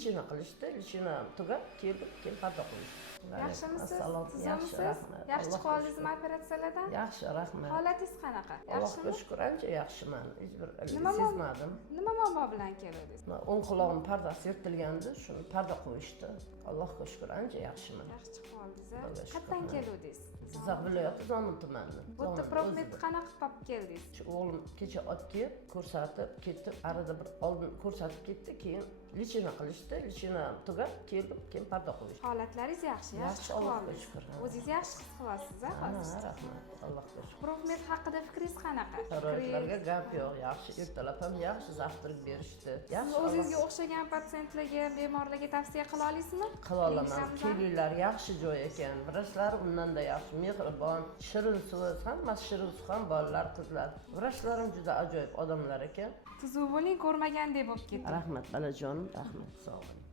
lichina qilishdi, lichina tugab keyin parda qo'yishdi. Yaxshimisiz? Yaxshi, rahmat. Yaxshi chiqoldingizmi operatsiyalardan? Yaxshi, rahmat. Holatingiz qanaqa? Allohga shukr, ancha yaxshiman. Hech bir sezmadim. Nima muammo bilan keldingiz? O'ng qulog'im pardasi yirtilgandi, shuni parda qo'yishdi. Allohga shukr, ancha yaxshiman. Yaxshi chiqoldingiz. Allohga shukr. Qayerdan keldingiz? Jizzax viloyati Zomin tumani. Bu yerda profmet qanaqa topib keldingiz? O'g'lim kecha olib kelib, ko'rsatib ketdi. Arada bir oldin ko'rsatib ketdi, keyin lichina qilishdi, lichina tugab, keyin parda qo'yishdi. Holatlaringiz yaxshi, Yaxshi, Allohga shukr. O'zingiz yaxshi his qilyapsiz, Ha, hozir? rahmat. Allohga shukr. Profmet haqida fikringiz qanaqa? Sharoitlarga gap yo'q, yaxshi, ertalab ham yaxshi zavtrak berishdi. Siz Yaxshi. o'zingizga o'xshagan patsientlarga, bemorlarga tavsiya qila olasizmi? Qila olaman. Kelinglar, yaxshi joy ekan. Vrachlar undan-da yaxshi, mehribon, shirin suvi, hammasi shirin suv ham bolalar, qizlar. Vrachlarim juda ajoyib odamlar ekan. Tuzuv bo'ling, ko'rmagandek bo'lib ketdi. Rahmat balajonim, rahmat, sog' bo'ling.